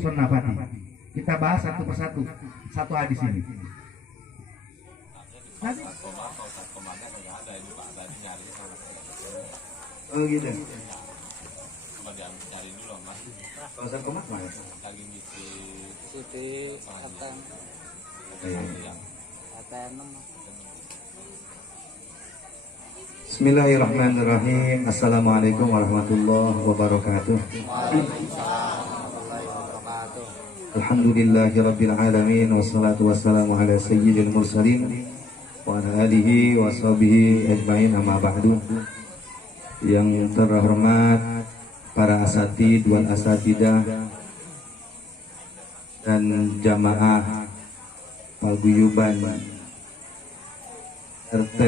Sunnah Fatih. Kita bahas satu persatu, satu hadis ini. Nanti. Oh gitu. Kawasan Komat mana? Lagi Siti Atang. Bismillahirrahmanirrahim. Assalamualaikum warahmatullahi wabarakatuh. Alhamdulillahirabbil alamin wassalatu wassalamu ala sayyidil mursalin wa ala alihi wa sahbihi ajmain, amma ba'du. Yang terhormat para asatid wal asatidah dan jamaah paguyuban RT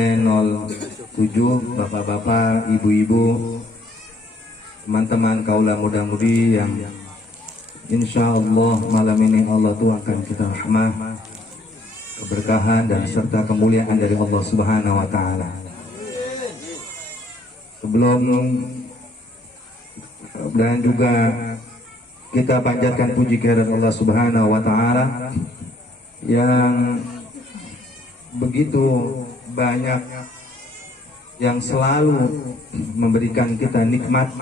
07, bapak-bapak, ibu-ibu, teman-teman kaula muda-mudi yang insya Allah malam ini Allah tuangkan kita rahmah, keberkahan dan serta kemuliaan dari Allah Subhanahu wa taala. Sebelum dan juga kita panjatkan puji kehadirat Allah Subhanahu wa taala yang begitu banyak, yang selalu memberikan kita nikmat.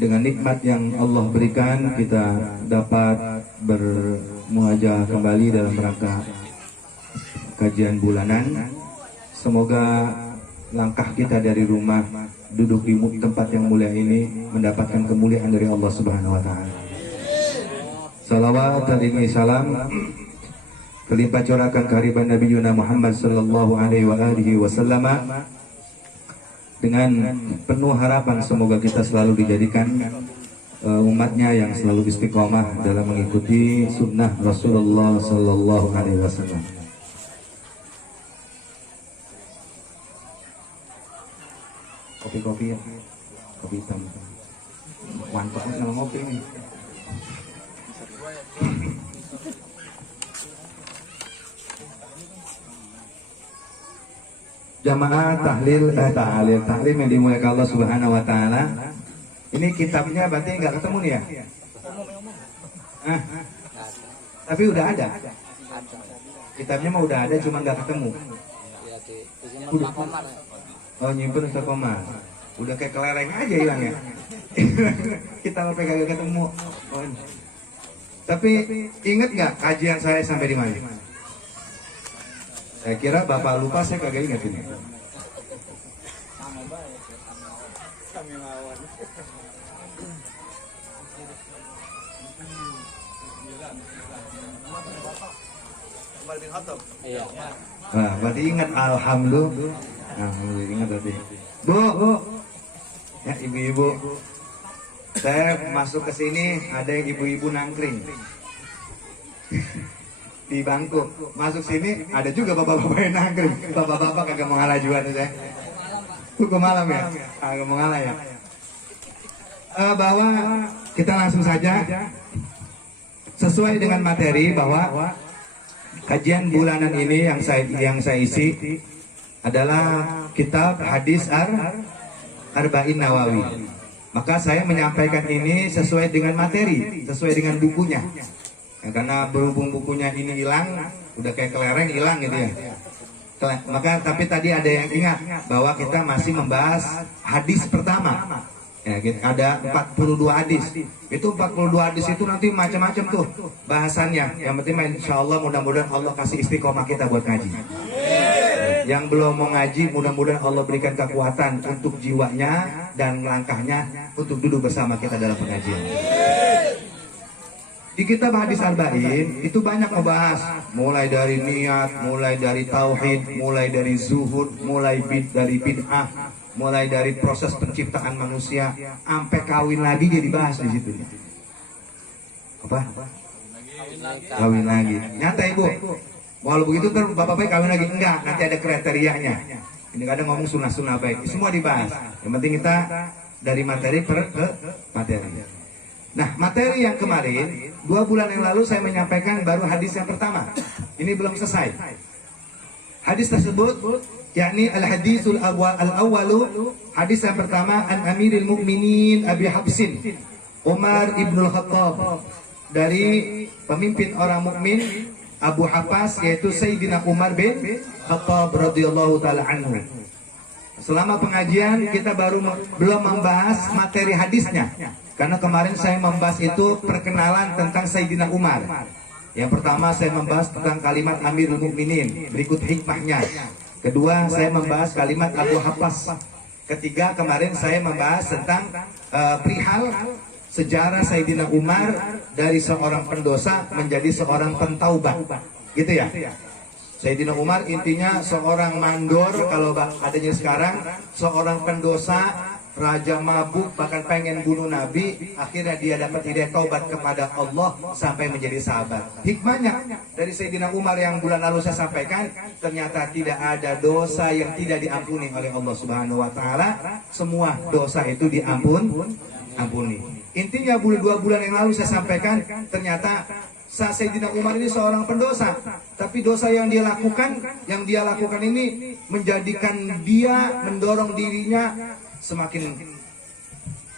Dengan nikmat yang Allah berikan, kita dapat bermuajah kembali dalam rangka kajian bulanan. Semoga langkah kita dari rumah duduk di tempat yang mulia ini mendapatkan kemuliaan dari Allah Subhanahu wa taala. Salawat dan salam terlimpah curahkan kehadiran Nabi Yuna Muhammad sallallahu alaihi wasallam, dengan penuh harapan semoga kita selalu dijadikan umatnya yang selalu istiqomah dalam mengikuti sunnah Rasulullah sallallahu alaihi wasallam. Kopi-kopi ya, kopi hitam. Mantap nama ngopi ini. Jamaah tahlim yang dimuliakan Allah Subhanahu wa taala. Ini kitabnya berarti nggak ketemu nih ya? Tapi udah ada. Kitabnya mah udah ada, cuma nggak ketemu. Oh, nyimpen Ustaz Komar. Udah kayak kelereng aja hilang ya. Kita mau pegang ketemu. Oh. Tapi inget nggak kajian saya sampai di mana? Saya kira Bapak lupa, saya kagak ingat ini. Nah, berarti ingat alhamdulillah. Alhamdulillah ingat berarti. Bu, ya ibu-ibu. Saya masuk ke sini ada yang ibu-ibu nangkring di bangku. Masuk sini ada juga bapak-bapak yang nangkring. Bapak-bapak kagak mau ngalah juga nih saya. Hukum malam ya? Kagak mau ngalah ya? Bahwa kita langsung saja sesuai dengan materi, bahwa kajian bulanan ini yang saya isi adalah kitab hadis Arba'in Nawawi. Maka saya menyampaikan ini sesuai dengan materi, sesuai dengan bukunya. Ya, karena berhubung bukunya ini hilang, udah kayak kelereng hilang gitu ya. Maka tapi tadi ada yang ingat bahwa kita masih membahas hadis pertama. Ya, ada 42 hadis. Itu 42 hadis itu nanti macam-macam tuh bahasannya. Yang penting insya Allah mudah-mudahan Allah kasih istiqomah kita buat ngaji. Yang belum mau ngaji, mudah-mudahan Allah berikan kekuatan untuk jiwanya dan langkahnya untuk duduk bersama kita dalam pengajian. Di kitab hadis Arba'in itu banyak membahas mulai dari niat, mulai dari tauhid, mulai dari zuhud, mulai dari bid'ah, mulai dari proses penciptaan manusia sampai kawin lagi dia dibahas di situ. Apa? Kawin lagi. Nyata Ibu. Walau begitu kan bapak-bapak kawin lagi enggak, nanti ada kriterianya. Ini kadang ngomong sunnah-sunnah baik, semua dibahas. Yang penting kita dari materi ke materi. Nah, materi yang kemarin 2 bulan yang lalu saya menyampaikan baru hadis yang pertama. Ini belum selesai. Hadis tersebut yakni al-hadisul al-awwalu, hadis yang pertama an Amiril Mukminin Abi Habsin Umar ibnul Khattab dari pemimpin orang mukmin Abu Hafs, yaitu Sayyidina Umar bin Khattab radhiyallahu taala anhu. Selama pengajian kita belum membahas materi hadisnya, karena kemarin saya membahas itu perkenalan tentang Sayyidina Umar. Yang pertama saya membahas tentang kalimat Amirul Mukminin, berikut hikmahnya. Kedua saya membahas kalimat Abu Hafs. Ketiga kemarin saya membahas tentang perihal sejarah Sayyidina Umar dari seorang pendosa menjadi seorang pentaubat, gitu ya. Sayyidina Umar intinya seorang mandor, kalau adanya sekarang seorang pendosa, raja mabuk, bahkan pengen bunuh Nabi, akhirnya dia dapat hidayah taubat kepada Allah sampai menjadi sahabat. Hikmahnya dari Sayyidina Umar yang bulan lalu saya sampaikan, ternyata tidak ada dosa yang tidak diampuni oleh Allah Subhanahu wa taala. Semua dosa itu ampuni. Intinya 2 bulan yang lalu saya sampaikan, ternyata Sayyidina Umar ini seorang pendosa, tapi dosa yang dia lakukan ini menjadikan dia, mendorong dirinya semakin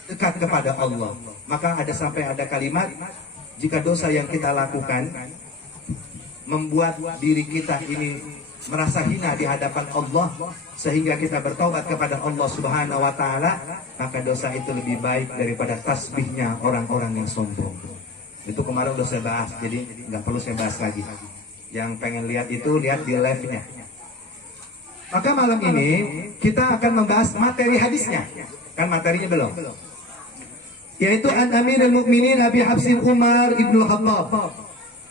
dekat kepada Allah. Maka sampai ada kalimat, jika dosa yang kita lakukan membuat diri kita ini merasa hina di hadapan Allah, sehingga kita bertaubat kepada Allah Subhanahu wa taala, maka dosa itu lebih baik daripada tasbihnya orang-orang yang sombong. Itu kemarin udah saya bahas, jadi nggak perlu saya bahas lagi. Yang pengen lihat itu lihat di live-nya. Maka malam ini kita akan membahas materi hadisnya. Kan materinya belum. Yaitu an Amirul Mukminin Abi Hafsin Umar ibn Khattab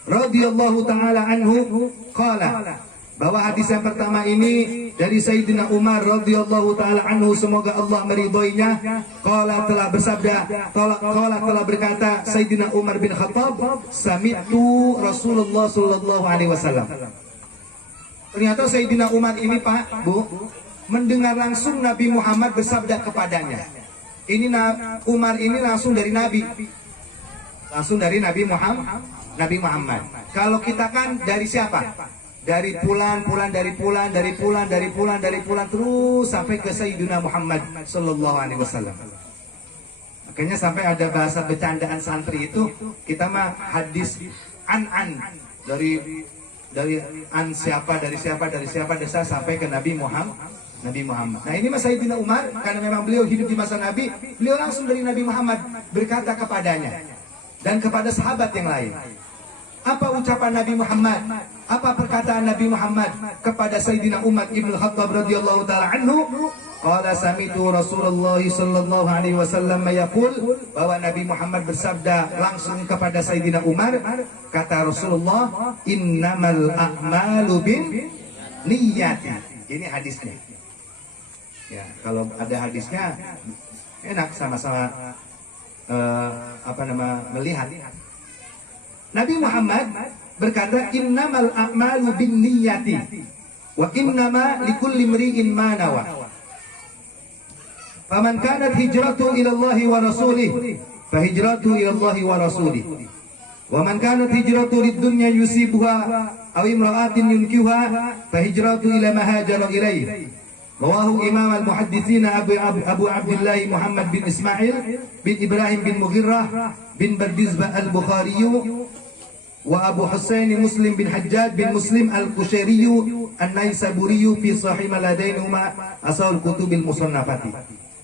radhiyallahu taala anhu qala, bahwa hadis yang pertama ini dari Sayyidina Umar radhiyallahu taala anhu, semoga Allah meridhoinya, qala telah bersabda, qala telah berkata Sayyidina Umar bin Khattab, sami'tu Rasulullah sallallahu alaihi wasallam. Ternyata Sayyidina Umar ini Pak, Bu, mendengar langsung Nabi Muhammad bersabda kepadanya. Ini Umar ini langsung dari Nabi. Langsung dari Nabi Muhammad. Kalau kita kan dari siapa? Dari pulan terus sampai ke Sayyidina Muhammad sallallahu alaihi wasallam. Makanya sampai ada bahasa bercandaan santri itu, kita mah hadis an dari siapa desa sampai ke Nabi Muhammad. Nah ini mas Sayyidina Umar, karena memang beliau hidup di masa Nabi, beliau langsung dari Nabi Muhammad berkata kepadanya dan kepada sahabat yang lain. Apa ucapan Nabi Muhammad? Apa perkataan Nabi Muhammad kepada Sayyidina Umar ibn Khattab radhiyallahu taala anhu? Qala sami'tu Rasulullah sallallahu alaihi wasallam yaqul, bahwa Nabi Muhammad bersabda langsung kepada Sayyidina Umar, kata Rasulullah, innamal a'malu bin niyyati. Ini hadisnya. Ya, kalau ada hadisnya enak sama-sama melihat. Nabi Muhammad berkata, innamal a'malu bin niyyati wa innama likulli imri'in ma nawa. Faman kanat hijratu ila Allah wa rasulih fa hijratu ila Allah wa rasulih. Wa man kanat hijratu lid dunya yusibuha aw imra'atin yunkihuha fa hijratu ila ma hajara ilaih. Rawahu Imam al-Muhadditsin Abu Abdullah Muhammad bin Ismail bin Ibrahim bin Mughirah bin Bardizbah al-Bukhari wa Abu Husain Muslim bin Hajjaj bin Muslim al-Qushairi an-Naisaburi fi sahih maladainuma asal kutubil musannafati.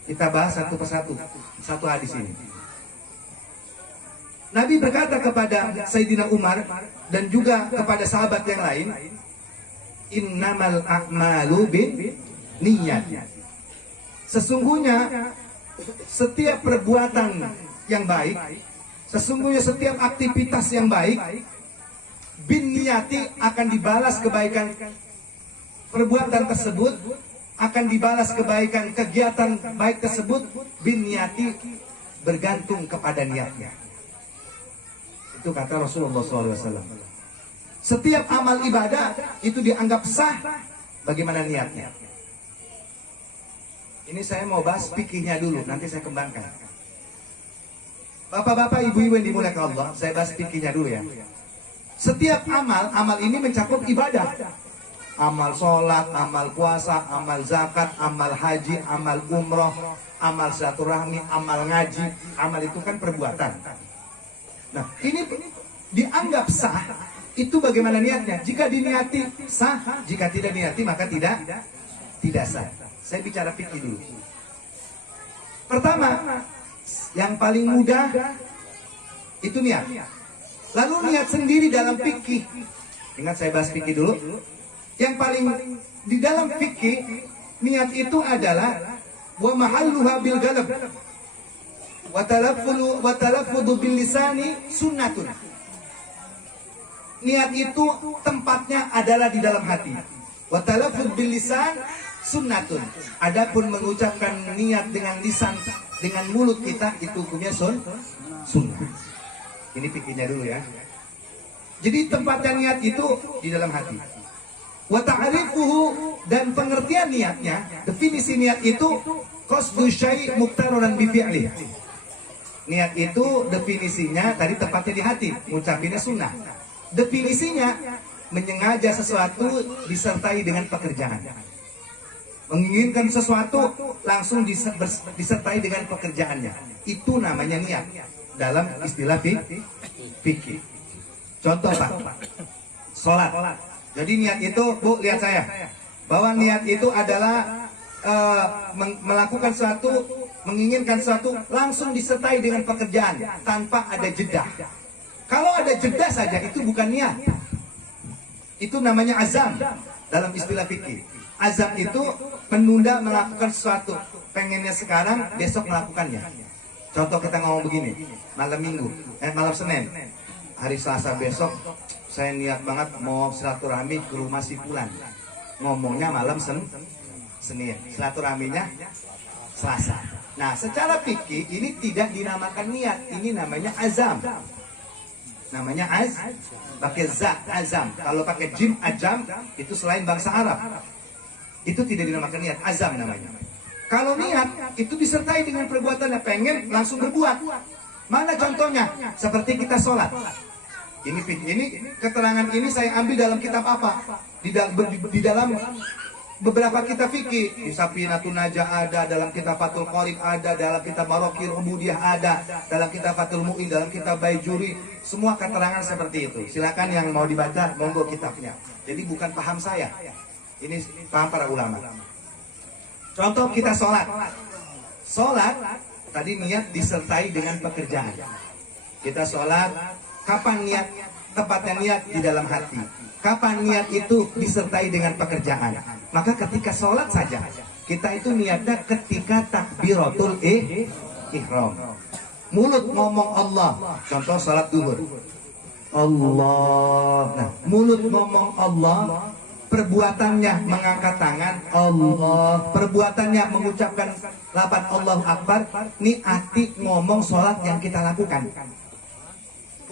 Kita bahas satu persatu satu hadis ini. Nabi berkata kepada Sayyidina Umar dan juga kepada sahabat yang lain, innamal a'malu bin niyyat. Sesungguhnya setiap perbuatan yang baik, sesungguhnya setiap aktivitas yang baik, bin niyati akan dibalas kebaikan perbuatan tersebut, akan dibalas kebaikan kegiatan baik tersebut, bin niyati bergantung kepada niatnya. Itu kata Rasulullah SAW. Setiap amal ibadah itu dianggap sah bagaimana niatnya. Ini saya mau bahas fikihnya dulu, nanti saya kembangkan. Bapak-bapak, ibu-ibu yang dimuliakan Allah, saya bahas fikihnya dulu ya. Setiap amal ini mencakup ibadah. Amal sholat, amal puasa, amal zakat, amal haji, amal umroh, amal silaturahmi, amal ngaji. Amal itu kan perbuatan. Nah, ini dianggap sah. Itu bagaimana niatnya? Jika diniati sah, jika tidak diniati maka tidak sah. Saya bicara fikih dulu. Pertama, yang paling mudah itu niat. Lalu niat sendiri dalam fikih. Ingat saya bahas fikih dulu. Yang paling di dalam fikih niat itu adalah wa mahalluha bil galab wa talaffudu bil lisani sunnatun. Niat itu tempatnya adalah di dalam hati. Wa talaffuz bil lisan sunnatun. Adapun mengucapkan niat dengan lisan, dengan mulut kita itu hukumnya sunnah. Ini fikihnya dulu ya. Jadi tempatnya niat itu di dalam hati. Wa ta'rifuhu, dan pengertian niatnya, definisi niat itu qasdu syai' muqtaranan bi fi'li. Niat itu definisinya tadi tempatnya di hati, ngucapinnya sunnah. Definisinya menyengaja sesuatu disertai dengan pekerjaan. Menginginkan sesuatu langsung disertai dengan pekerjaannya. Itu namanya niat dalam istilah fikih. Contoh Pak, sholat. Jadi niat itu, Bu, lihat saya, bahwa niat itu adalah melakukan sesuatu, menginginkan sesuatu langsung disertai dengan pekerjaan tanpa ada jeda. Kalau ada jeda saja itu bukan niat. Itu namanya azam dalam istilah fikih. Azam itu menunda melakukan sesuatu, pengennya sekarang, besok melakukannya. Contoh kita ngomong begini, malam Minggu, malam Senin, hari Selasa besok, saya niat banget mau silaturahmi ke rumah si Fulan. Ngomongnya malam Senin, silaturahminya Selasa. Nah, secara fikih ini tidak dinamakan niat, ini namanya azam. Namanya pakai za, azam. Kalau pakai jim, ajam, itu selain bangsa Arab. Itu tidak dinamakan niat, azam namanya. Kalau niat itu disertai dengan perbuatannya, pengen langsung berbuat. Mana contohnya? Seperti kita sholat. Ini keterangan ini saya ambil dalam kitab apa? Di dalam beberapa kitab fikih. Di Safinatun Najah ada, dalam kitab Fathul Qorib ada, dalam kitab Maraqir Ubudiyah ada, dalam kitab Fathul Mu'in, dalam kitab Baijuri. Semua keterangan seperti itu. Silakan yang mau dibaca, monggo kitabnya. Jadi bukan paham saya. Ini paham para ulama. Contoh kita sholat. Sholat, tadi niat disertai dengan pekerjaan. Kita sholat, kapan niat? Tepatnya niat di dalam hati. Kapan niat itu disertai dengan pekerjaan? Maka ketika sholat saja, kita itu niatnya ketika takbiratul ihram. Mulut ngomong Allah. Contoh sholat duhur. Allah. Nah, mulut ngomong Allah. Perbuatannya mengangkat tangan Allah, perbuatannya mengucapkan lafaz Allahu Akbar. Ini hati ngomong sholat yang kita lakukan.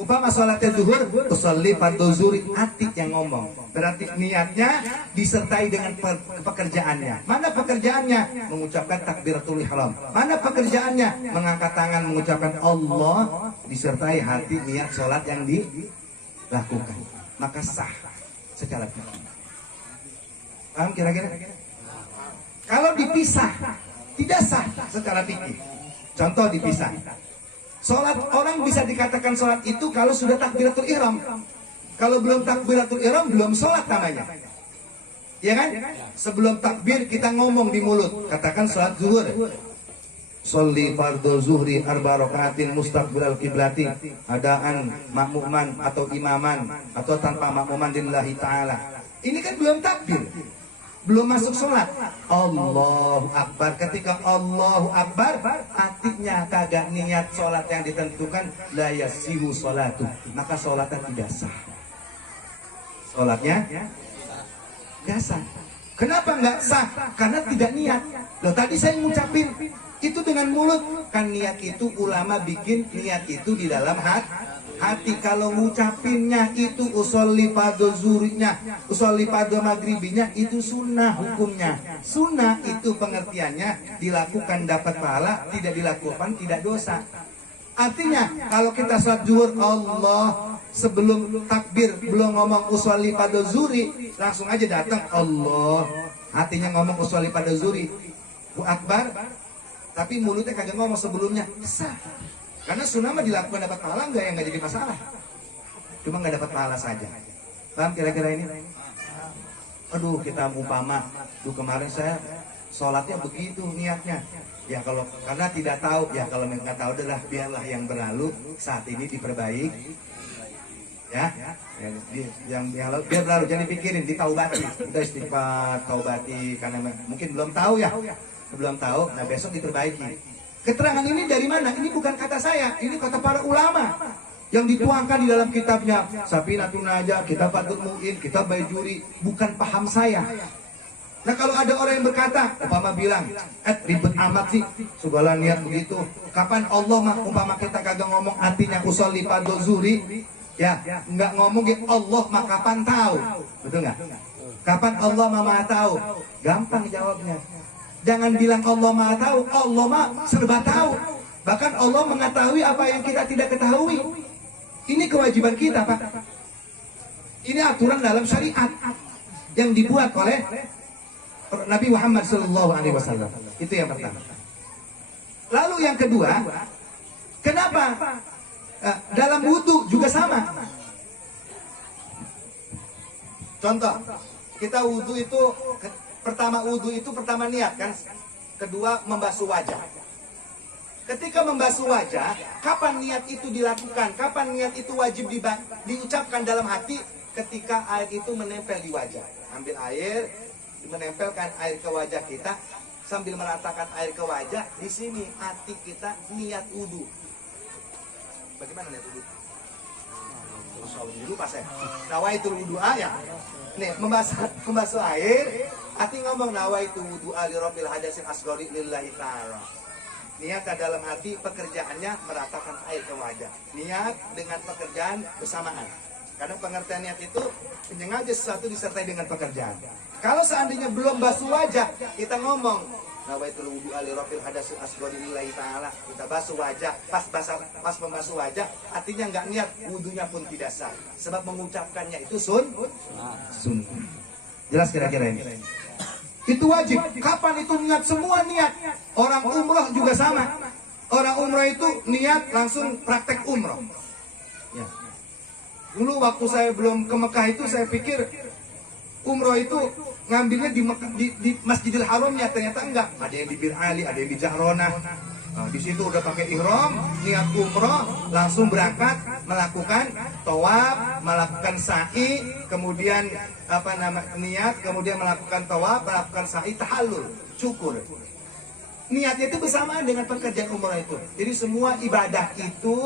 Umpama sholatnya zuhur, usolli fardhu zuhri, hati yang ngomong. Berarti niatnya disertai dengan pekerjaannya. Mana pekerjaannya? Mengucapkan takbiratul ihram. Mana pekerjaannya? Mengangkat tangan mengucapkan Allah, disertai hati niat sholat yang dilakukan. Maka sah secara fikih. Paham kira-kira? Kalau dipisah, tidak sah secara fikih. Contoh dipisah. Sholat, orang bisa dikatakan sholat itu kalau sudah takbiratul ihram. Kalau belum takbiratul ihram, belum sholat namanya. Ya kan? Sebelum takbir kita ngomong di mulut, katakan sholat zuhur. Sholli fardhu zuhri arba rakaatin mustaqbilal qiblati, adaan makmuman atau imaman atau tanpa makmuman lillahi ta'ala. Ini kan belum takbir, belum masuk sholat. Allahu Akbar. Ketika Allahu Akbar, artinya kagak niat sholat yang ditentukan, la yasihu sholatu, maka sholatnya tidak sah. Sholatnya tidak sah. Kenapa nggak sah? Karena tidak niat. Loh, tadi saya ngucapin itu dengan mulut, kan niat itu ulama bikin niat itu di dalam hati. Kalau ngucapinnya itu usolli fardhu zuhrinya, usolli fardhu maghribinya, itu sunnah hukumnya. Sunnah itu pengertiannya dilakukan dapat pahala, tidak dilakukan tidak dosa. Artinya kalau kita sholat zuhur, Allah sebelum takbir belum ngomong usolli fardhu zuhri, langsung aja datang Allah, hatinya ngomong usolli fardhu zuhri, Bu Akbar, tapi mulutnya kagak ngomong sebelumnya, sah. Karena sunnah mah dilakukan dapat pahala enggak, yang nggak jadi masalah. Cuma nggak dapat pahala saja. Paham kira-kira ini? Aduh, kita umpama, kemarin saya sholatnya begitu niatnya. Ya kalau karena tidak tahu, ya kalau nggak tahu adalah biarlah yang berlalu, saat ini diperbaiki. Ya, yang lalu biar berlalu, jangan dipikirin, ditaubati. Udah istighfar, taubati, karena mungkin belum tahu ya, belum tahu. Nah besok diperbaiki. Keterangan ini dari mana? Ini bukan kata saya, ini kata para ulama yang dituangkan di dalam kitabnya Safinatun Najah, kitab Fathul Mu'in, kitab Baijuri, bukan paham saya. Nah kalau ada orang yang berkata, umpama bilang, ribet amat sih, segala niat begitu. Kapan Allah mah, umpama kita kagak ngomong artinya usolli fardhu zuhri, ya nggak ngomong Allah mah kapan tahu, betul nggak? Kapan Allah mah tahu? Gampang jawabnya. Jangan bilang Allah mah tahu, Allah mah serba tahu. Bahkan Allah mengetahui apa yang kita tidak ketahui. Ini kewajiban kita, Pak. Ini aturan dalam syariat yang dibuat oleh Nabi Muhammad SAW. Itu yang pertama. Lalu yang kedua, kenapa dalam wudhu juga sama? Contoh, kita wudhu itu pertama niat kan, kedua membasuh wajah. Ketika membasuh wajah, kapan niat itu dilakukan? Kapan niat itu wajib diucapkan dalam hati? Ketika air itu menempel di wajah. Ambil air, menempelkan air ke wajah kita, sambil meratakan air ke wajah, di sini hati kita niat wudu. Bagaimana niat wudu? Lupa saya. Nawaitul wudu ya. Nih, membasuh air, hati ngomong nawaitul wudu li rabbil hadasil asghari lillahi ta'ala. Niat dalam hati, pekerjaannya meratakan air ke wajah. Niat dengan pekerjaan bersamaan. Karena pengertian niat itu menyengaja sesuatu disertai dengan pekerjaan. Kalau seandainya belum basuh wajah, kita ngomong nawaitul wudu li rabbil hadasil asghari lillahi ta'ala. Kita basuh wajah, pas membasuh wajah, artinya nggak niat, wudunya pun tidak sah. Sebab mengucapkannya itu sunnah. Jelas kira-kira ini? Itu wajib. Kapan itu niat? Semua niat. Orang umroh juga sama. Orang umroh itu niat langsung praktek umroh. Ya. Dulu waktu saya belum ke Mekah itu saya pikir umroh itu ngambilnya di Masjidil Haramnya, ternyata enggak. Ada yang di Bir Ali, ada yang di Jahronah. Nah, di situ udah pakai ihram, niat umroh, langsung berangkat melakukan tawaf, melakukan sa'i, kemudian niat, kemudian melakukan tawaf, melakukan sa'i, tahallul, syukur. Niatnya itu bersamaan dengan pekerjaan umroh itu. Jadi semua ibadah itu,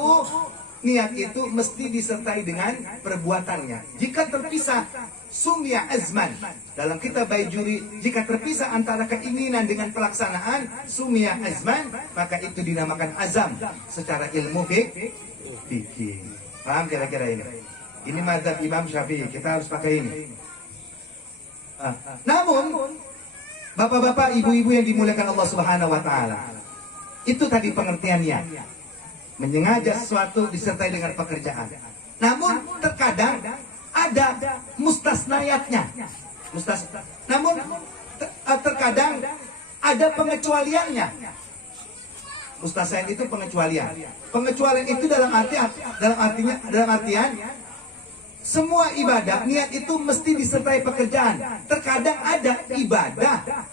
niat itu mesti disertai dengan perbuatannya. Jika terpisah, sumya azman. Dalam kitab Baijuri, jika terpisah antara keinginan dengan pelaksanaan, sumya azman, maka itu dinamakan azam secara ilmu fikih. Paham kira-kira ini? Ini mazhab Imam Syafi'i, kita harus pakai ini. Namun, bapak-bapak, ibu-ibu yang dimuliakan Allah Subhanahu wa taala, itu tadi pengertiannya. Menyengaja sesuatu disertai dengan pekerjaan. Namun terkadang ada mustasnayatnya. Namun terkadang ada pengecualiannya. Mustasnayat itu pengecualian. Pengecualian itu dalam artian semua ibadah niat itu mesti disertai pekerjaan. Terkadang ada ibadah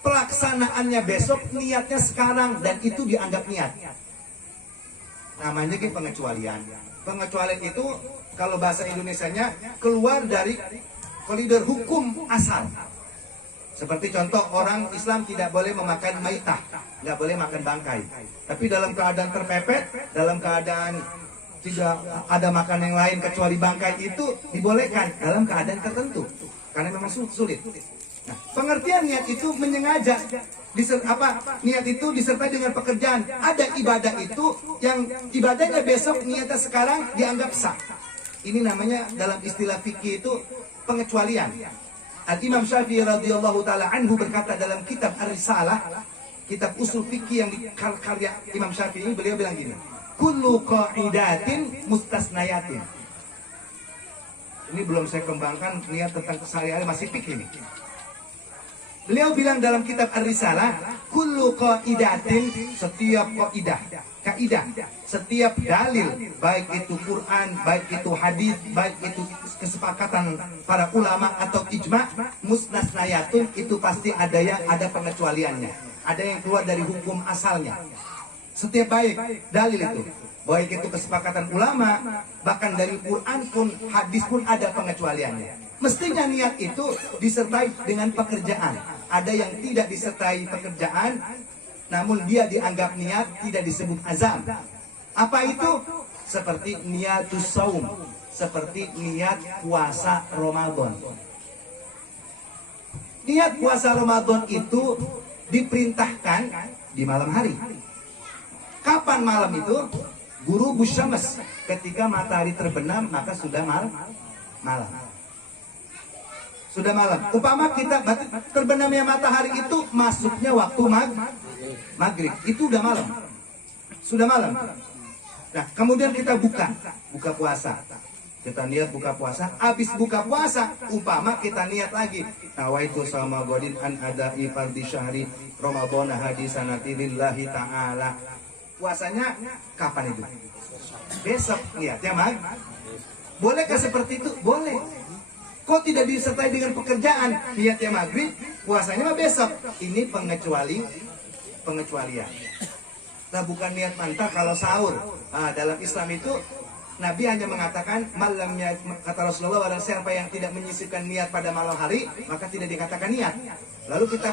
pelaksanaannya besok, niatnya sekarang, dan itu dianggap niat. Namanya pengecualian. Pengecualian itu kalau bahasa Indonesianya keluar dari koridor hukum asal. Seperti contoh, orang Islam tidak boleh memakan maitah, nggak boleh makan bangkai. Tapi dalam keadaan terpepet, dalam keadaan tidak ada makan yang lain kecuali bangkai, itu dibolehkan dalam keadaan tertentu. Karena memang sulit. Nah, pengertian niat itu menyengaja. Niat itu disertai dengan pekerjaan. Ada ibadah itu yang ibadahnya besok, niatnya sekarang dianggap sah. Ini namanya dalam istilah fikih itu pengecualian. Al-Imam Syafi'i radhiyallahu taala anhu berkata dalam kitab Ar-Risalah, kitab usul fikih yang dikarya Imam Syafi'i, beliau bilang gini, kullu qaidatin mustasnayatin. Ini belum saya kembangkan niat tentang keseharian, masih fikih ini. Beliau bilang dalam kitab Ar-Risalah, kullu qaidatin, setiap qaidah. kaidah, setiap dalil, baik itu Quran, baik itu hadis, baik itu kesepakatan para ulama atau ijma, musnasnayatun, itu pasti ada pengecualiannya, ada yang keluar dari hukum asalnya. Setiap baik dalil itu, baik itu kesepakatan ulama, bahkan dari Quran pun, hadis pun ada pengecualiannya. Mestinya niat itu disertai dengan pekerjaan. Ada yang tidak disertai pekerjaan, namun dia dianggap niat, tidak disebut azam. Apa itu? Seperti niatus saum, seperti niat puasa Ramadan. Niat puasa Ramadan itu diperintahkan di malam hari. Kapan malam itu? Ghurubus syams, ketika matahari terbenam maka sudah malam. Sudah malam. Umpama kita terbenamnya matahari itu masuknya waktu maghrib, itu udah malam. Sudah malam. Nah, kemudian kita buka puasa. Kita niat buka puasa, habis buka puasa, umpama kita niat lagi. Nawaitu sama godin an ada'i fardhi syahri Ramadhana hadisanati lillahi ta'ala. Puasanya kapan itu? Besok niatnya Bolehkah seperti itu? Boleh. Kok tidak disertai dengan pekerjaan? Niatnya maghrib, puasanya besok. Ini pengecualian. Nah, bukan niat mantap kalau sahur. Nah, dalam Islam itu Nabi hanya mengatakan malamnya, kata Rasulullah, barang siapa yang tidak menyisipkan niat pada malam hari, maka tidak dikatakan niat. Lalu kita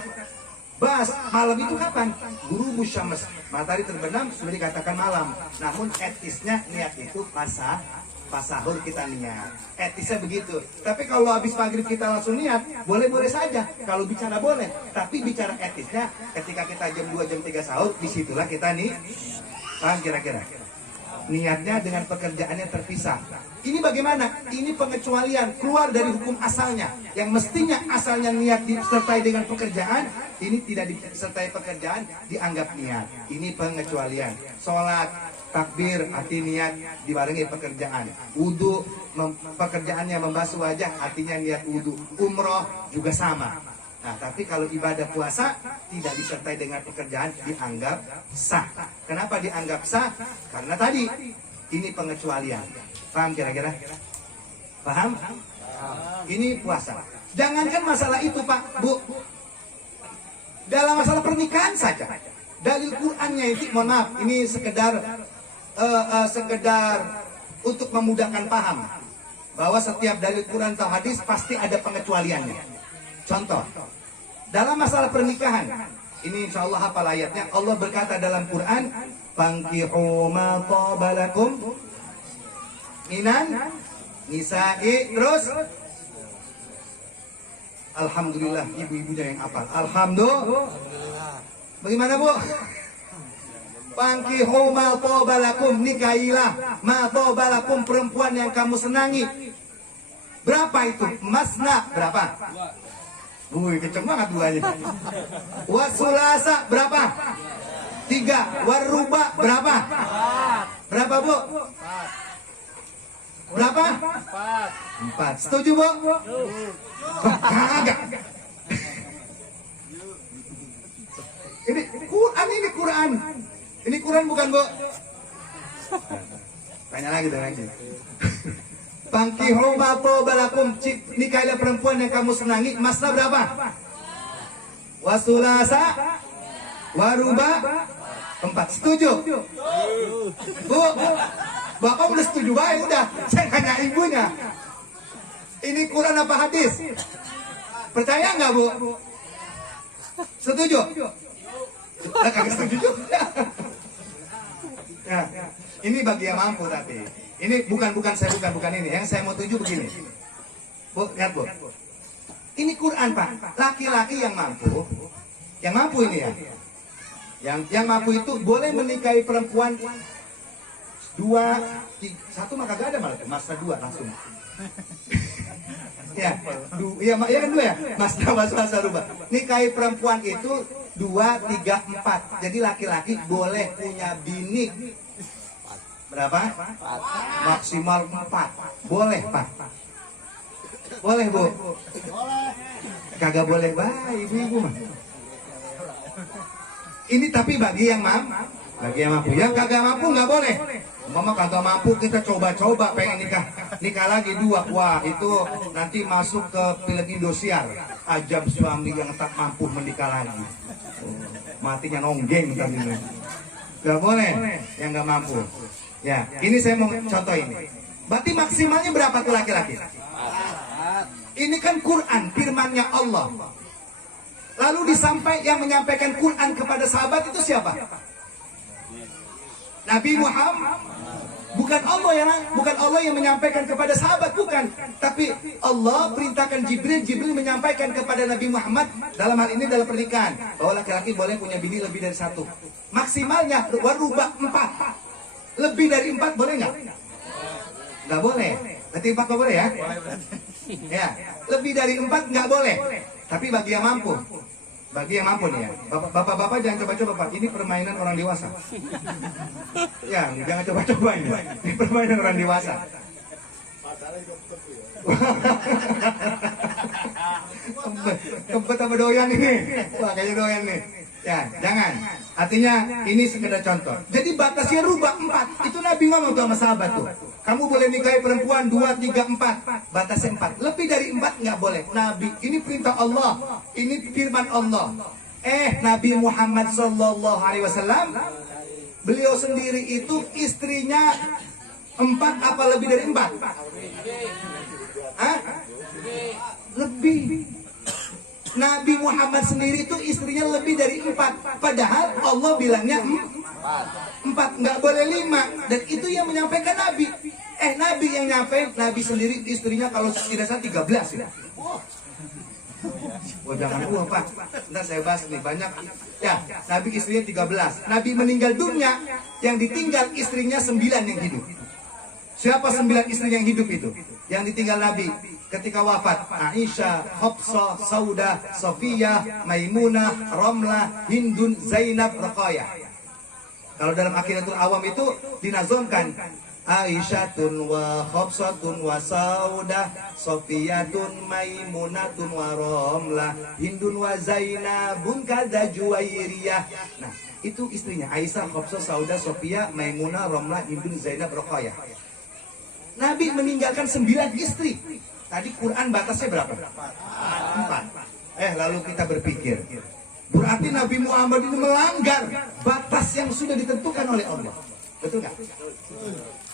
bahas malam itu kapan? Ghurubus syams, matahari terbenam sudah dikatakan malam. Namun etisnya niat itu pas sahur kita niat. Etisnya begitu. Tapi kalau habis maghrib kita langsung niat, boleh-boleh saja. Kalau bicara boleh. Tapi bicara etisnya, ketika kita jam 2, jam 3 sahur, disitulah kita nih. Paham kira-kira? Niatnya dengan pekerjaannya terpisah. Ini bagaimana? Ini pengecualian, keluar dari hukum asalnya. Yang mestinya asalnya niat disertai dengan pekerjaan, ini tidak disertai pekerjaan, dianggap niat. Ini pengecualian. Sholat, takbir, arti niat dibarengi pekerjaan. Wudu, pekerjaannya membasuh wajah, artinya niat wudu. Umroh juga sama. Nah, tapi kalau ibadah puasa tidak disertai dengan pekerjaan, dianggap sah. Kenapa dianggap sah? Karena tadi ini pengecualian. Paham kira-kira? Paham? Ini puasa. Jangankan masalah itu, Pak, Bu. Dalam masalah pernikahan saja. Dalil Qur'annya itu, mohon maaf, ini sekedar untuk memudahkan paham bahwa setiap dalil Quran atau hadis pasti ada pengecualiannya. Contoh, dalam masalah pernikahan, ini insya Allah hafal ayatnya. Allah berkata dalam Quran, "Fankihu ma taba lakum minan nisa'i", terus alhamdulillah, ibu-ibunya yang hafal. Alhamdulillah. Bagaimana, Bu? Fankihu ma taba lakum, nikahilah ma taba lakum, perempuan yang kamu senangi. Berapa itu? Masna berapa? Wih, kenceng banget duanya. Wasulasa berapa? 3. Waruba berapa? Berapa, Bu? Berapa? 4. Setuju, Bu? Kagak. Ini Quran. Ini Quran bukan, Bu? Tanya lagi dong lagi. Fankihu ma taba lakum, nikahilah perempuan yang kamu senangi. Masna berapa? Wasulasa, waruba 4. Setuju? Bu, Bapak udah setuju baik, udah. Saya tanya ibunya. Ini Quran apa hadis? Percaya nggak, Bu? Setuju? Kagak setuju juga. Nah, ini bagi yang mampu tapi. Ini bukan ini. Yang saya mau tuju begini. Bu, lihat, Bu. Ini Quran, Pak. Laki-laki yang mampu ini ya. Yang mampu itu boleh menikahi perempuan 2, 1 maka gak ada malah. Masa 2 langsung. Ya kan 2 ya. Masa rubah. Nikahi perempuan itu 2, 3, 4. Jadi laki-laki boleh punya bini berapa? 4. Maksimal 4. Boleh, Pak. Boleh, Bu? Boleh. Kagak boleh, ibu-ibu mah. Ini tapi bagi yang Bagi yang mampu. Yang kagak mampu nggak boleh. Mama kagak mampu, kita coba-coba pengen nikah lagi 2. Wah, itu nanti masuk ke film Indosiar. Ajab suami yang tak mampu menikah lagi. Matinya nonggeng tadi. Gak boleh yang nggak mampu. Ya, ini saya mau contoh ini. Berarti maksimalnya berapa tuh laki-laki? Ini kan Quran, firman-Nya Allah. Lalu yang menyampaikan Quran kepada sahabat itu siapa? Nabi Muhammad. Bukan Allah yang menyampaikan kepada sahabat, bukan. Tapi Allah perintahkan Jibril menyampaikan kepada Nabi Muhammad dalam hal ini dalam pernikahan bahwa laki-laki boleh punya bini lebih dari 1. Maksimalnya warubah 4. Lebih dari 4 boleh nggak? Nggak boleh. Berarti 4 nggak boleh ya? Ya, lebih dari 4 nggak boleh. Tapi bagi yang mampu. Bagi yang mampu nih ya, bapak-bapak jangan coba-coba Pak, ini permainan orang dewasa. Ya, jangan coba-coba ini permainan orang dewasa. Kempet apa doyan ini? Wah, kayaknya doyan nih. Ya, jangan. Artinya ini sekedar contoh. Jadi batasnya rubah 4. Itu Nabi ngomong tuh sama sahabat tuh. Kamu boleh nikahi perempuan 2, 3, 4. Batasnya 4. Lebih dari 4 nggak boleh. Nabi, ini perintah Allah. Ini firman Allah. Nabi Muhammad Sallallahu Alaihi Wasallam, beliau sendiri itu istrinya 4 apa lebih dari 4? Hah? Lebih. Nabi Muhammad sendiri itu istrinya lebih dari 4. Padahal Allah bilangnya 4. Nggak boleh 5. Dan itu yang menyampaikan Nabi. Nabi yang nyampe, Nabi sendiri istrinya kalau tidak salah 13 ya. Oh jangan Pak. Ntar saya bahas nih banyak. Ya, Nabi istrinya 13. Nabi meninggal dunia, yang ditinggal istrinya 9 yang hidup. Siapa 9 istri yang hidup itu? Yang ditinggal Nabi ketika wafat: Aisyah, Hafsah, Saudah, Sofiyah, Maimunah, Romlah, Hindun, Zainab, Ruqayyah. Kalau dalam Aqidatul Awam itu dinazomkan Aisyatun wa Hafsatun wa Saudah, Sofiyatun, Maimunatun wa Romlah, Hindun wa Zainabun kada Juwairiyah. Nah, itu istrinya Aisyah, Hafsah, Saudah, Sofiyah, Maimunah, Romlah, Hindun, Zainab, Ruqayyah. Nabi meninggalkan 9 istri. Tadi Quran batasnya berapa? 4. Lalu kita berpikir, berarti Nabi Muhammad ini melanggar batas yang sudah ditentukan oleh Allah. Betul nggak?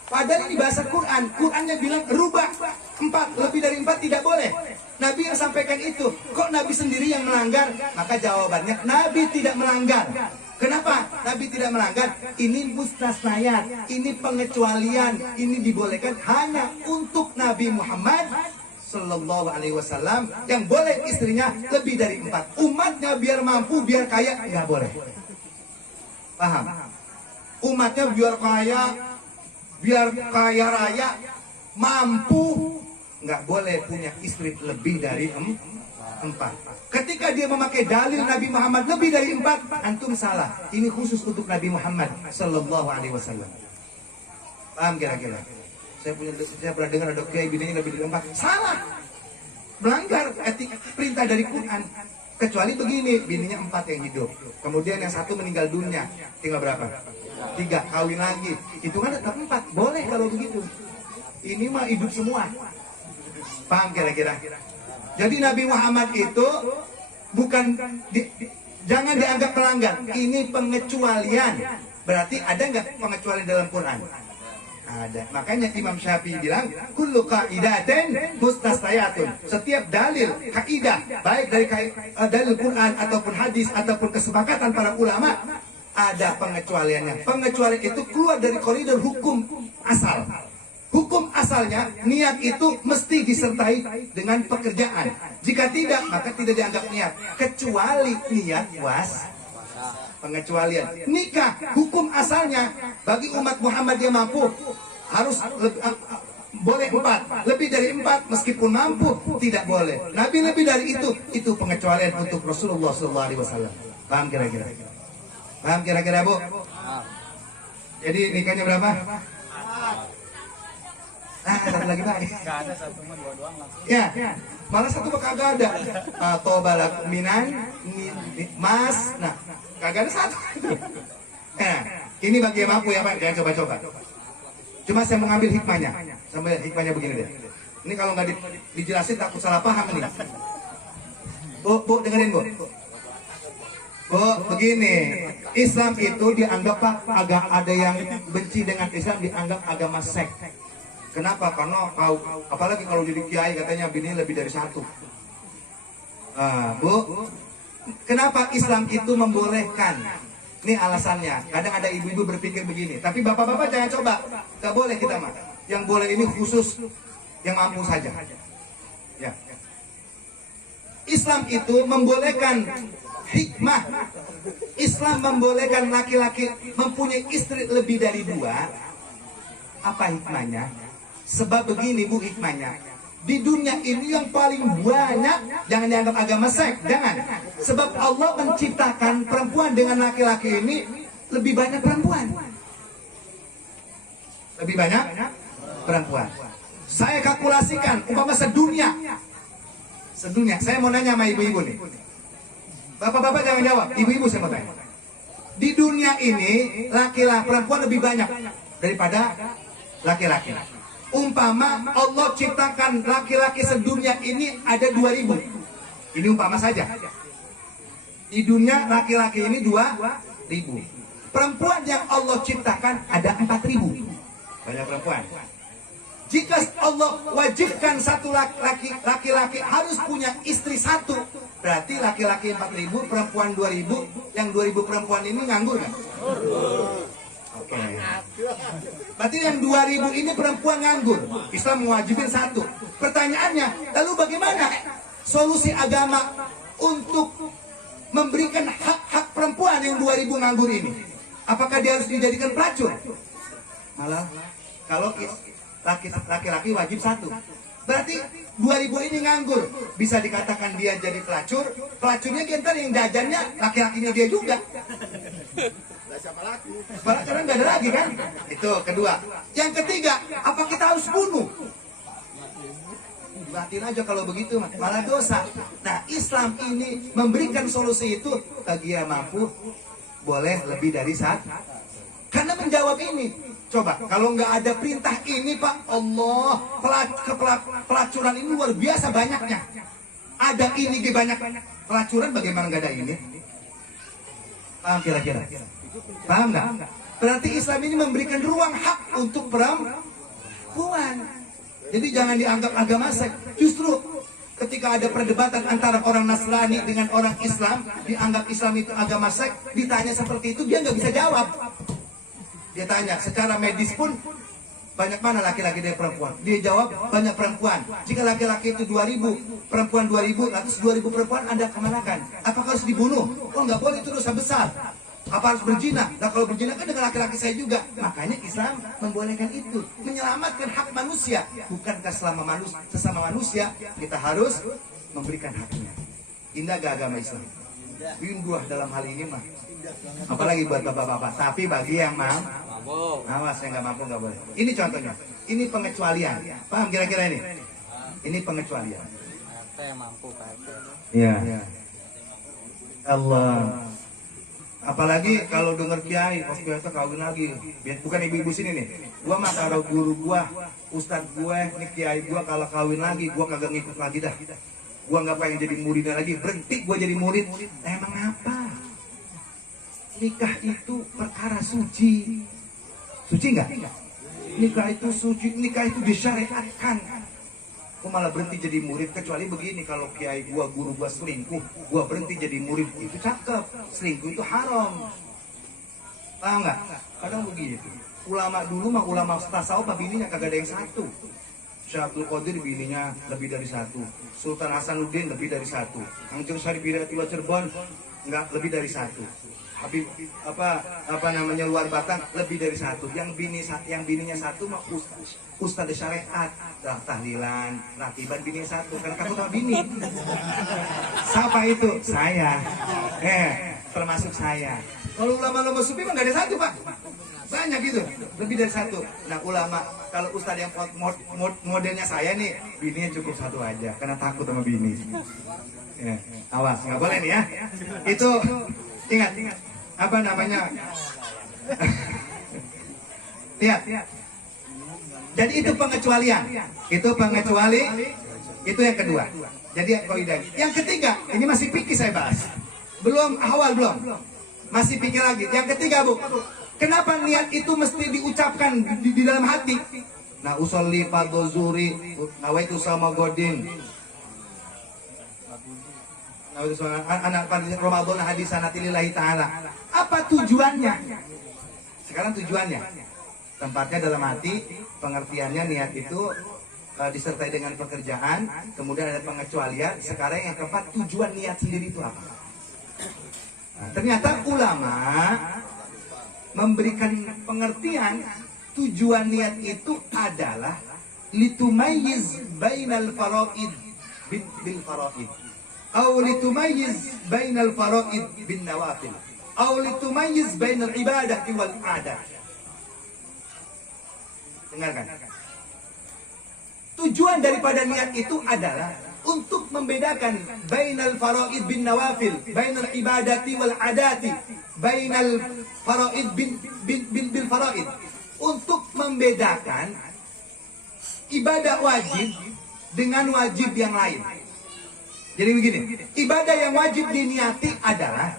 Padahal ini bahasa Quran. Qurannya bilang rubah 4. Lebih dari 4 tidak boleh. Nabi yang sampaikan itu. Kok Nabi sendiri yang melanggar? Maka jawabannya, Nabi tidak melanggar. Kenapa Nabi tidak melanggar? Ini mustasnayat, ini pengecualian, ini dibolehkan hanya untuk Nabi Muhammad Sallallahu Alaihi Wasallam, yang boleh istrinya lebih dari 4. Umatnya biar mampu, biar kaya, nggak boleh. Paham? Umatnya biar kaya raya, mampu, nggak boleh punya istri lebih dari 4. Ketika dia memakai dalil Nabi Muhammad lebih dari 4, antum salah. Ini khusus untuk Nabi Muhammad Sallallahu Alaihi Wasallam. Paham kira-kira? Saya pernah dengar ada kiai bininya lebih dari 4. Salah. Melanggar etik perintah dari Quran. Kecuali begini, bininya 4 yang hidup. Kemudian yang 1 meninggal dunia. Tinggal berapa? 3, kawin lagi. Itu kan tetap 4. Boleh kalau begitu. Ini mah hidup semua. Paham kira-kira? Jadi Nabi Muhammad itu jangan dianggap melanggar. Ini pengecualian. Berarti ada nggak pengecualian dalam Quran? Ada. Makanya Imam Syafi'i bilang, kullu qaidatin mustasnayatun. Setiap dalil, kaidah, baik dari dalil Quran ataupun hadis ataupun kesepakatan para ulama, ada pengecualiannya. Pengecualian itu keluar dari koridor hukum asal. Hukum asalnya, niat itu mesti disertai dengan pekerjaan. Jika tidak, maka tidak dianggap niat. Kecuali niat pengecualian. Nikah, hukum asalnya, bagi umat Muhammad yang mampu, harus boleh 4. Lebih dari 4, meskipun mampu, tidak boleh. Nabi lebih dari itu pengecualian untuk Rasulullah SAW. Paham kira-kira? Paham kira-kira, Bu? Jadi nikahnya berapa? Satu lagi Pak. Gak ada, 1 mah 2 doang langsung. Ya, malah 1 kagak ada. Tobalak minan mas. Nah, kagak ada 1. Nah, Ini bagi yang mampu ya Pak, jangan coba-coba. Cuma saya mengambil hikmahnya. Sampai hikmahnya begini deh. Ini kalau nggak dijelasin takut salah paham nih. Bu, dengerin Bu. Bu, begini. Islam itu dianggap Pak, agak ada yang benci dengan Islam dianggap agama seks. Kenapa? Karena apalagi kalau jadi kiai katanya bini lebih dari satu. Bu, kenapa Islam itu membolehkan? Ini alasannya. Kadang ada ibu-ibu berpikir begini. Tapi bapak-bapak jangan coba. Gak boleh kita mah. Yang boleh ini khusus yang mampu saja. Ya. Islam itu membolehkan hikmah. Islam membolehkan laki-laki mempunyai istri lebih dari 2. Apa hikmahnya? Sebab begini Bu hikmahnya. Di dunia ini yang paling banyak, jangan dianggap agama seks, jangan. Sebab Allah menciptakan perempuan dengan laki-laki ini lebih banyak perempuan. Lebih banyak perempuan. Saya kalkulasikan, umpama sedunia. Saya mau nanya sama ibu-ibu nih. Bapak-bapak jangan jawab, ibu-ibu saya mau tanya. Di dunia ini, laki-laki perempuan lebih banyak daripada laki-laki. Umpama Allah ciptakan laki-laki sedunia ini ada 2000. Ini umpama saja. Di dunia laki-laki ini 2000. Perempuan yang Allah ciptakan ada 4000. Banyak perempuan. Jika Allah wajibkan satu laki-laki harus punya istri satu, berarti laki-laki 4000, perempuan 2000. Yang 2000 perempuan ini nganggur nggak? Oke. Berarti yang 2000 ini perempuan nganggur. Islam mewajibkan satu. Pertanyaannya, lalu bagaimana solusi agama untuk memberikan hak-hak perempuan yang 2000 nganggur ini? Apakah dia harus dijadikan pelacur? Malah, kalau laki-laki wajib satu. Berarti 2000 ini nganggur. Bisa dikatakan dia jadi pelacur. Pelacurnya ntar yang jajannya laki-lakinya dia juga. Karena nggak ada lagi kan? Itu kedua. Yang ketiga, apa kita harus bunuh? Batin aja kalau begitu, malah dosa. Nah, Islam ini memberikan solusi itu bagi yang mampu, boleh lebih dari satu. Karena menjawab ini, coba kalau nggak ada perintah ini Pak, Allah, pelacuran ini luar biasa banyaknya. Ada ini banyak pelacuran, bagaimana nggak ada ini? Paham kira-kira? Paham nggak? Berarti Islam ini memberikan ruang hak untuk perempuan. Jadi jangan dianggap agama seks. Justru ketika ada perdebatan antara orang Nasrani dengan orang Islam, dianggap Islam itu agama seks, ditanya seperti itu dia nggak bisa jawab. Dia tanya, secara medis pun banyak mana laki-laki dan perempuan? Dia jawab banyak perempuan. Jika laki-laki itu 2000, perempuan 2000, lantas 2000 perempuan Anda kemanakan? Apakah harus dibunuh? Oh nggak boleh, itu dosa besar. Apa harus berzina? Nah kalau berzina kan dengan laki-laki saya juga. Makanya Islam membolehkan itu, menyelamatkan hak manusia. Bukankah sesama manusia kita harus memberikan haknya? Indah gak agama Islam? Indah dalam hal ini mah. Apalagi buat bapak-bapak. Tapi bagi yang mampu, awas saya nggak mampu nggak boleh. Ini contohnya. Ini pengecualian. Paham kira-kira ini? Ini pengecualian. Saya mampu Pak. Iya. Allah. Apalagi kalau dengar kiai, pas biasa kawin lagi. Bukan ibu-ibu sini nih. Gua mah kalau guru gua, ustadz gue, nih kiai gua kalau kawin lagi, gua kagak ngikut lagi dah. Gua nggak pengen jadi muridnya lagi. Berhenti gua jadi murid. Emang apa? Nikah itu perkara suci. Suci nggak? Nikah itu suci. Nikah itu disyariatkan. Aku malah berhenti jadi murid, kecuali begini, kalau kiai gua, guru gua selingkuh, gua berhenti jadi murid, itu cakep. Selingkuh itu haram. Paham nggak? Kadang begitu. Ulama dulu mah ulama tasawuf, bininya kagak ada yang satu. Syekh Abdul Qadir bininya lebih dari satu. Sultan Hasanuddin lebih dari satu. Anjur Syarif Hidayatullah Cirebon nggak lebih dari satu. Habib apa namanya luar Batang lebih dari satu. Yang bininya satu mah ustaz syariat, tahlilan, ratiban bininya satu. Karena kamu tahu bini. Siapa itu? Saya. Termasuk saya. Kalau ulama sufi mah nggak ada satu Pak. Banyak gitu, lebih dari satu. Nah ulama, kalau ustaz yang modelnya saya nih, bininya cukup satu aja, karena takut sama bini. Awas, nggak boleh nih ya. Itu ingat. Apa namanya? Lihat. Jadi itu pengecualian. Itu pengecuali. Itu yang kedua. Jadi kaidah. Yang ketiga, ini masih fikih saya bahas. Belum awal belum. Masih pikir lagi. Yang ketiga, Bu. Kenapa niat itu mesti diucapkan di dalam hati? Nah, usolli fardhu zuhri, nawaitu sama godin. Nawaitu sama anak Ramadan hadisanati lillahi taala. Apa tujuannya? Sekarang tujuannya. Tempatnya dalam hati, pengertiannya niat itu disertai dengan pekerjaan, kemudian ada pengecualian. Sekarang yang keempat, tujuan niat sendiri itu apa? Nah, ternyata ulama memberikan pengertian tujuan niat itu adalah litumayyiz bainal faraid bil faraid, atau litumayyiz bainal faraid bin nawafil, atau litumayyiz bainal ibadah wal adat. Dengarkan. Tujuan daripada niat itu adalah untuk membedakan bainal faraid bin nawafil, bainal ibadati wal adati, bainal faraid bil faraid, untuk membedakan ibadah wajib dengan wajib yang lain. Jadi begini, ibadah yang wajib diniati adalah,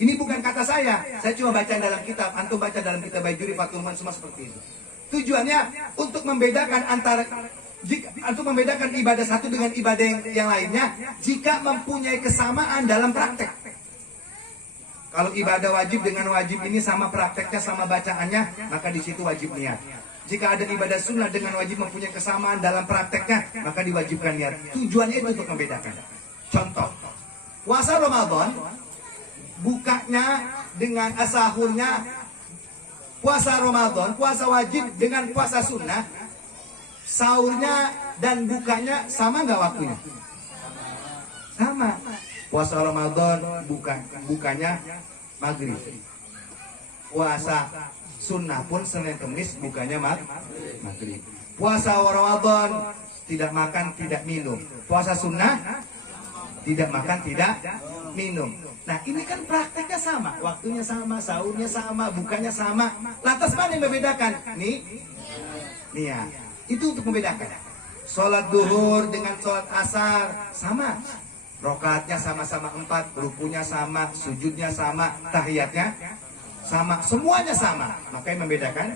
ini bukan kata saya cuma baca dalam kitab, antum baca dalam kitab Bajuri Fathul Man semua seperti itu. Tujuannya untuk membedakan antara untuk membedakan ibadah satu dengan ibadah yang lainnya jika mempunyai kesamaan dalam praktek. Kalau ibadah wajib dengan wajib ini sama prakteknya, sama bacaannya, maka di situ wajib niat. Jika ada ibadah sunnah dengan wajib mempunyai kesamaan dalam prakteknya, maka diwajibkan niat. Tujuannya itu untuk membedakan. Contoh, puasa Ramadan bukanya dengan sahurnya, puasa Ramadan, puasa wajib dengan puasa sunnah, sahurnya dan bukanya sama nggak waktunya? Sama. Puasa Ramadan bukanya maghrib. Puasa sunnah pun Senin Kemis bukanya maghrib. Puasa Ramadan tidak makan, tidak minum. Puasa sunnah tidak makan, tidak minum. Nah, ini kan prakteknya sama, waktunya sama, sahurnya sama, bukanya sama. Lantas mana yang membedakan? Niat. Itu untuk membedakan. Sholat duhur dengan sholat asar sama. Rokaatnya sama-sama 4, rukunya sama, sujudnya sama, tahiyatnya sama, semuanya sama. Maka yang membedakan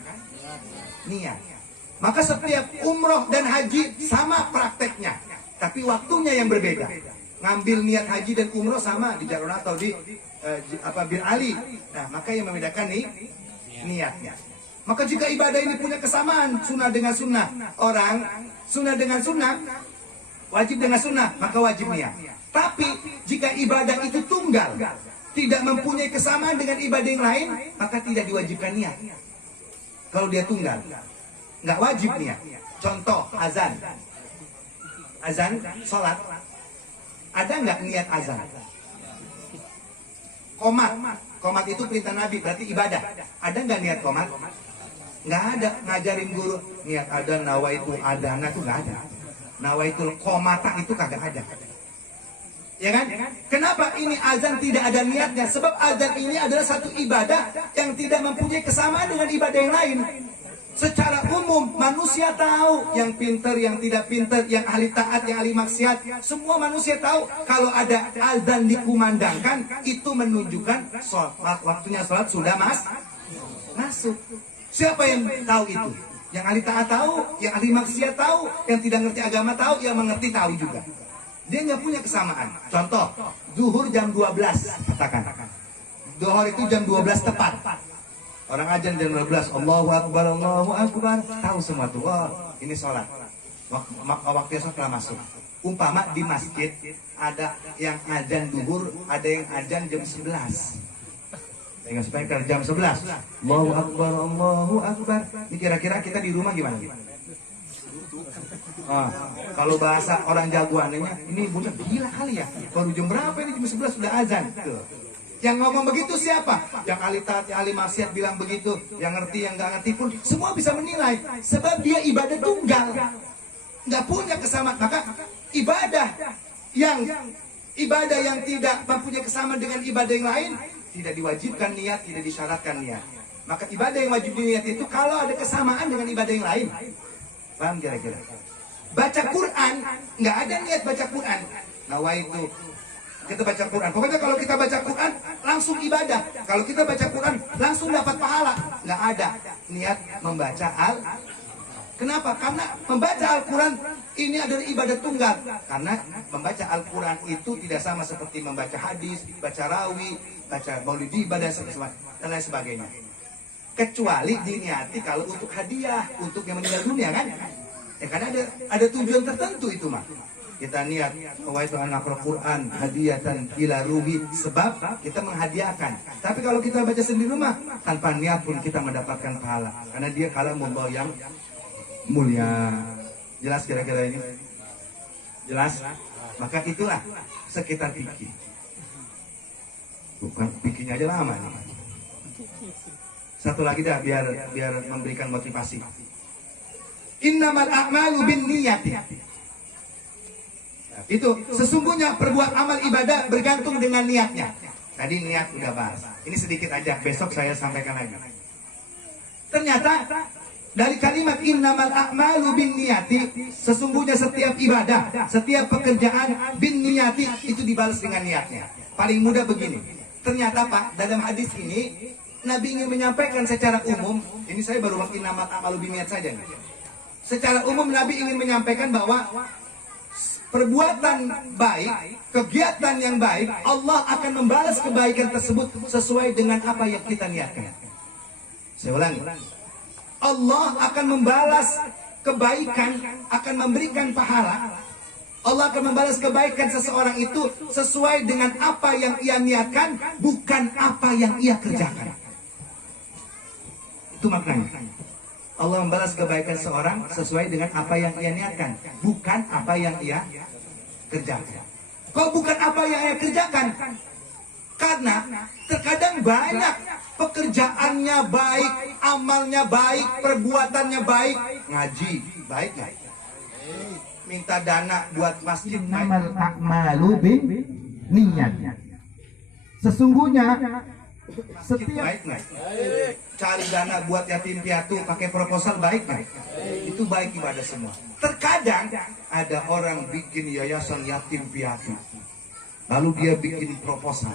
niat. Maka setiap umroh dan haji sama prakteknya, tapi waktunya yang berbeda. Ngambil niat haji dan umroh sama di Jarun atau di Bir Ali. Nah, maka yang membedakan niatnya. Maka jika ibadah ini punya kesamaan sunnah dengan sunnah, orang sunnah dengan sunnah, wajib dengan sunnah, maka wajib niat. Tapi jika ibadah itu tunggal, tidak mempunyai kesamaan dengan ibadah yang lain, maka tidak diwajibkan niat. Kalau dia tunggal, nggak wajib niat. Contoh azan, sholat, ada nggak niat azan? Qomat itu perintah Nabi, berarti ibadah. Ada nggak niat qomat? Nggak ada. Ngajarin guru niat ada nawaitu adana itu nggak ada. Nawaitul qomata itu kagak ada. Ya kan? Kenapa ini azan tidak ada niatnya? Sebab azan ini adalah satu ibadah yang tidak mempunyai kesamaan dengan ibadah yang lain. Secara umum manusia tahu, yang pintar, yang tidak pintar, yang ahli taat, yang ahli maksiat, semua manusia tahu kalau ada azan dikumandangkan itu menunjukkan sholat, waktunya sholat sudah masuk. Siapa yang tahu itu? Yang ahli taat tahu, yang ahli maksiat tahu, yang tidak ngerti agama tahu, yang mengerti tahu juga. Dia nggak punya kesamaan. Contoh, zuhur jam 12, katakan. Zuhur itu jam 12 tepat. Orang ajan jam 12, Allahu Akbar, tahu semua tuh. Oh, ini sholat. Waktunya sholat telah masuk. Umpama di masjid ada yang ajan zuhur, ada yang ajan jam 11. Dengan speaker jam 11. Allahu Akbar. Ini kira-kira kita di rumah gimana? Kalau bahasa orang jagoannya, ini bocah gila kali ya. Baru jam berapa ini? Jam 11 sudah azan. Tuh. Yang ngomong begitu siapa? Yang ahli taat, yang ahli maksiat bilang begitu. Yang ngerti, yang nggak ngerti pun semua bisa menilai. Sebab dia ibadah tunggal, nggak punya kesamaan. Maka ibadah yang tidak mempunyai kesamaan dengan ibadah yang lain tidak diwajibkan niat, tidak disyaratkan niat. Maka ibadah yang wajib diniati itu kalau ada kesamaan dengan ibadah yang lain. Paham kira-kira? Baca Quran, nggak ada niat baca Quran. Nawaitu kita baca Quran. Pokoknya kalau kita baca Quran langsung ibadah. Kalau kita baca Quran langsung dapat pahala. Nggak ada niat membaca Kenapa? Karena membaca Al-Quran ini adalah ibadah tunggal. Karena membaca Al-Quran itu tidak sama seperti membaca hadis, baca rawi, baca maulid ibadah dan lain sebagainya. Kecuali diniati kalau untuk hadiah, untuk yang meninggal dunia kan? Ya karena ada tujuan tertentu itu mah. Kita niat nawaitu an aqra Quran hadiyatan ila ruhi, sebab kita menghadiahkan. Tapi kalau kita baca sendiri rumah tanpa niat pun kita mendapatkan pahala. Karena dia kalam membawa yang mulia. Jelas kira-kira ini? Jelas? Maka itulah sekitar fikih. Bukan fikihnya aja lama nih. Satu lagi dah biar memberikan motivasi. Innamal a'malu binniyati. Itu sesungguhnya perbuat amal ibadah bergantung dengan niatnya. Tadi niat udah bahas. Ini sedikit aja, besok saya sampaikan lagi. Ternyata dari kalimat innamal a'malu binniyati, sesungguhnya setiap ibadah, setiap pekerjaan binniyati itu dibalas dengan niatnya. Paling mudah begini. Ternyata Pak, dalam hadis ini Nabi ingin menyampaikan secara umum, ini saya baru innamal a'malu binniyat saja nih. Secara umum Nabi ingin menyampaikan bahwa perbuatan baik, kegiatan yang baik, Allah akan membalas kebaikan tersebut sesuai dengan apa yang kita niatkan. Saya ulangi. Allah akan membalas kebaikan, akan memberikan pahala. Allah akan membalas kebaikan seseorang itu sesuai dengan apa yang ia niatkan, bukan apa yang ia kerjakan. Itu maknanya. Allah membalas kebaikan seorang sesuai dengan apa yang ia niatkan, bukan apa yang ia kerjakan. Kok bukan apa yang ia kerjakan? Karena terkadang banyak pekerjaannya baik, amalnya baik, perbuatannya baik, ngaji baik nggak? Minta dana buat masjid. Innamal a'malu binniyat. Sesungguhnya setiap Baik nggak? Cari dana buat yatim piatu pakai proposal baik nggak? Itu baik ibadah semua. Terkadang ada orang bikin yayasan yatim piatu, lalu dia bikin proposal.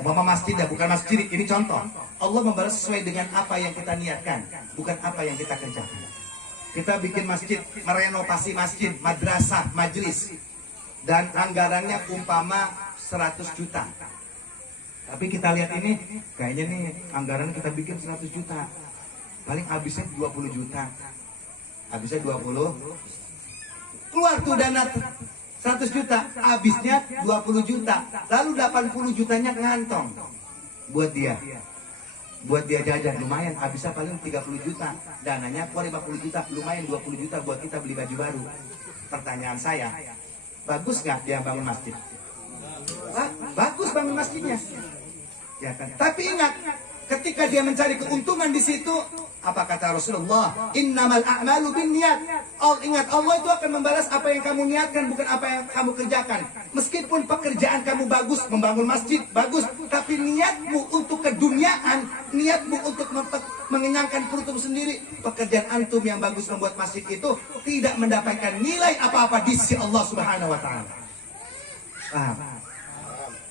Umpama masjid ya, bukan masjid, ini contoh. Allah membalas sesuai dengan apa yang kita niatkan, bukan apa yang kita kerjakan. Kita bikin masjid, merenovasi masjid, madrasah, majlis, dan anggarannya umpama 100 juta. Tapi kita lihat ini, kayaknya nih anggaran kita bikin 100 juta. Paling habisnya 20 juta. Habisnya 20. Keluar tuh dana 100 juta, habisnya 20 juta. Lalu 80 jutanya kantong buat dia. Buat dia jajan, lumayan. Habisnya paling 30 juta. Dananya keluar 50 juta, lumayan 20 juta buat kita beli baju baru. Pertanyaan saya, bagus nggak dia bangun masjid? Bagus bangun masjidnya. Ya kan? Tapi ingat, ketika dia mencari keuntungan di situ, apa kata Rasulullah? Innamal a'malu binniyat. Ingat, Allah itu akan membalas apa yang kamu niatkan, bukan apa yang kamu kerjakan. Meskipun pekerjaan kamu bagus, membangun masjid bagus, tapi niatmu untuk keduniaan, niatmu untuk mengenyangkan perutmu sendiri, pekerjaan antum yang bagus membuat masjid itu tidak mendapatkan nilai apa-apa di sisi Allah Subhanahu wa taala. Paham?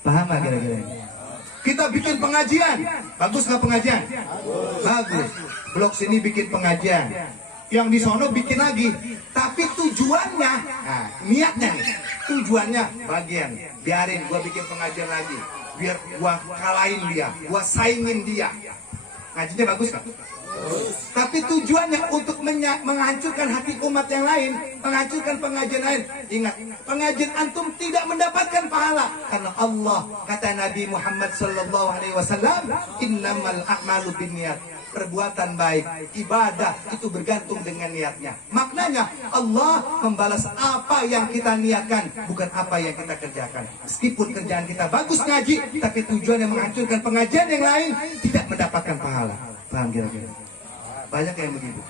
Paham nggak kira-kira? Kita bikin pengajian, bagus nggak pengajian? Bagus. Blok sini bikin pengajian, yang di sono bikin lagi. Tapi tujuannya, nah, niatnya nih, tujuannya bagian. Biarin gua bikin pengajian lagi, biar gua kalahin dia, gua saingin dia. Ngajinya bagus nggak? Tapi tujuannya untuk menghancurkan hati umat yang lain, menghancurkan pengajian lain. Ingat, pengajian antum tidak mendapatkan pahala karena Allah, kata Nabi Muhammad SAW, innamal a'malu binniyat. Perbuatan baik, ibadah itu bergantung dengan niatnya. Maknanya Allah membalas apa yang kita niatkan, bukan apa yang kita kerjakan. Meskipun kerjaan kita bagus ngaji, tapi tujuannya menghancurkan pengajian yang lain, tidak mendapatkan pahala. Paham kira-kira? Banyak yang begitu.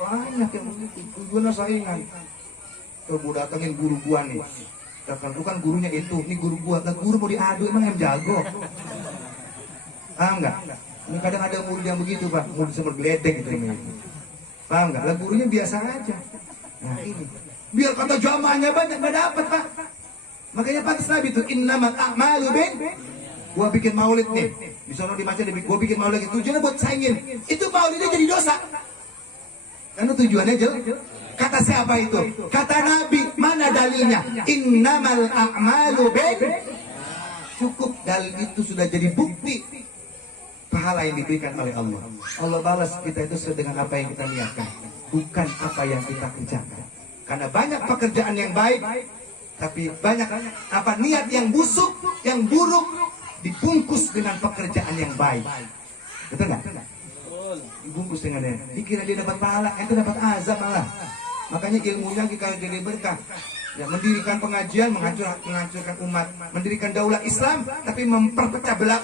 Banyak yang begitu. Tujuannya saingan. Coba datengin guru gua nih. Bukan gurunya itu, ini guru gua. Nah, guru mau diadu emang yang jago. Paham nggak? Ini kadang ada murid yang begitu Pak, murid seperti geledek gitu ini. Paham nggak? Lah gurunya biasa aja. Nah ini, biar kata jamaahnya banyak nggak dapat Pak. Makanya pantas Nabi itu innamal a'malu bin. Gua bikin maulid nih, di sana dibaca gua bikin maulid itu tujuannya buat saingin. Itu maulidnya jadi dosa. Karena tujuannya jelas. Kata siapa itu? Kata Nabi. Mana dalilnya? Innamal a'malu bin. Cukup dalil itu sudah jadi bukti pahala yang diberikan oleh Allah. Allah balas kita itu sesuai dengan apa yang kita niatkan, bukan apa yang kita kerjakan. Karena banyak pekerjaan yang baik, tapi banyak apa niat yang busuk, yang buruk dibungkus dengan pekerjaan yang baik. Betul nggak? Dibungkus dengan yang dikira dia dapat pahala, itu dapat azab malah. Makanya ilmunya kita jadi berkah. Ya, mendirikan pengajian, menghancurkan umat, mendirikan daulah Islam, tapi memperpecah belah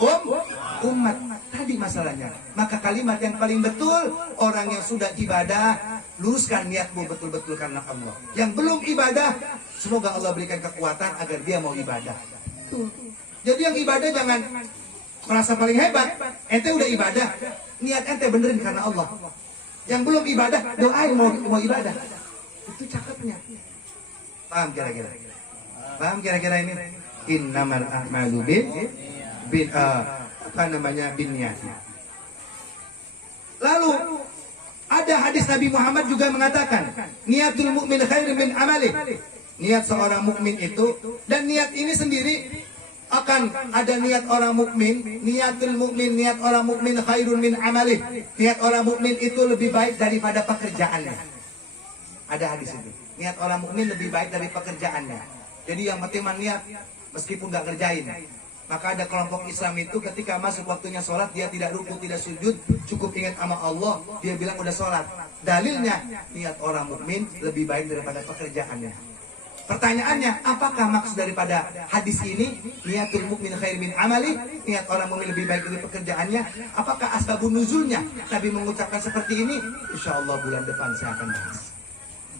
umat. Tadi masalahnya. Maka kalimat yang paling betul, orang yang sudah ibadah, luruskan niatmu betul-betul karena Allah. Yang belum ibadah, semoga Allah berikan kekuatan agar dia mau ibadah. Jadi yang ibadah jangan merasa paling hebat. Ente udah ibadah, niat ente benerin karena Allah. Yang belum ibadah, doain mau ibadah. Itu cakepnya. Paham kira-kira? Paham kira-kira ini? Innamal a'malu bin niat. Lalu ada hadis Nabi Muhammad juga mengatakan, niatul mukmin khairun min amali. Niat seorang mukmin itu, dan niat ini sendiri akan ada niat orang mukmin, niatul mukmin, niat orang mukmin khairun min amali. Niat orang mukmin itu lebih baik daripada pekerjaannya. Ada hadis itu. Niat orang mukmin lebih baik dari pekerjaannya. Jadi yang penting niat meskipun nggak kerjain. Maka ada kelompok Islam itu ketika masuk waktunya sholat, dia tidak ruku, tidak sujud, cukup ingat sama Allah, dia bilang udah sholat. Dalilnya, niat orang mukmin lebih baik daripada pekerjaannya. Pertanyaannya, apakah maksud daripada hadis ini? Niatul mukmin khair min amali, niat orang mukmin lebih baik dari pekerjaannya. Apakah asbabun nuzulnya Nabi mengucapkan seperti ini? Insya Allah bulan depan saya akan bahas.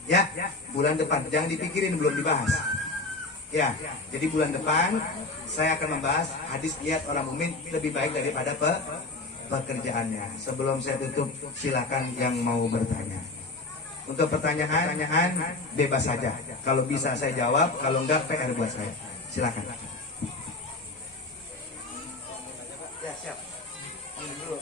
Ya, bulan depan, jangan dipikirin belum dibahas. Ya, jadi bulan depan saya akan membahas hadis niat orang mukmin lebih baik daripada pekerjaannya. Sebelum saya tutup, silakan yang mau bertanya. Untuk pertanyaan bebas saja. Kalau bisa saya jawab, kalau enggak PR buat saya. Silakan. Ya, siap. Ambil dulu.